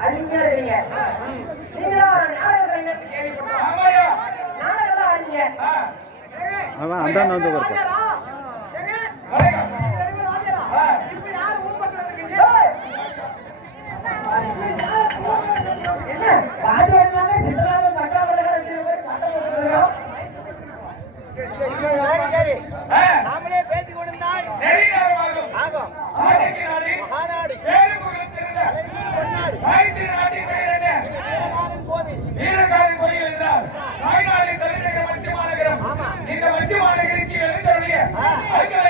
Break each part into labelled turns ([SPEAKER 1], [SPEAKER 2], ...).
[SPEAKER 1] அருமையா இருக்கீங்க நீங்க நாடகம்
[SPEAKER 2] நாமளே பேசிக் கொண்டிருந்தால் ஆகும்
[SPEAKER 3] தாய்த்திரு நாட்டின் பெயர் என்ன வீரகாரன் கோயில் என்றால் தாய்நாடு தலைநகரம் மச்சி மாநகரம் இந்த மச்சி மாநகருக்கு
[SPEAKER 2] எழுந்தருடைய அடுத்த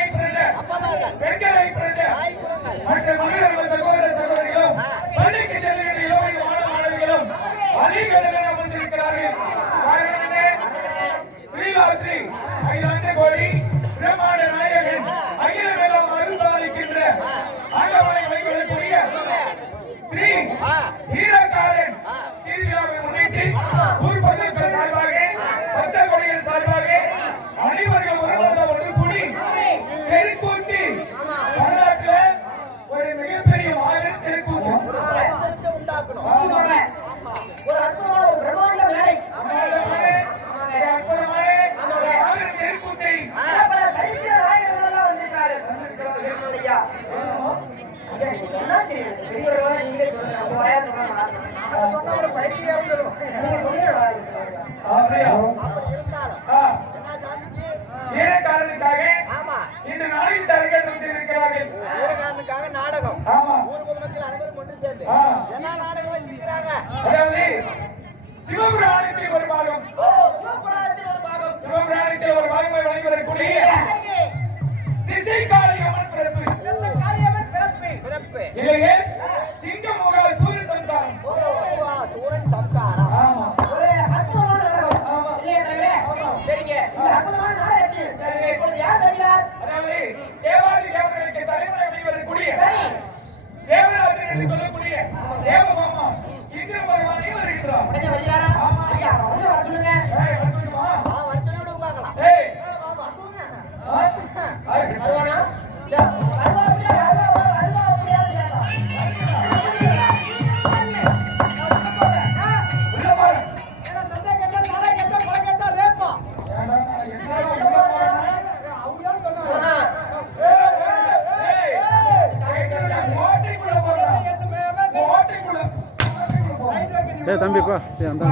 [SPEAKER 2] சேர்ந்து. எல்லா நாடகங்களும் இருக்கிறாங்க
[SPEAKER 3] அதாவது சிவபுராணத்தில் ஒரு பாகம்.
[SPEAKER 1] சிவபுராணத்தில் ஒரு பாகம்.
[SPEAKER 3] சிவபுராணத்தில் பிறப்பு.
[SPEAKER 2] பிறப்பு.
[SPEAKER 3] இல்லையே? అదే தம்பிப்பா
[SPEAKER 4] ஏ அந்த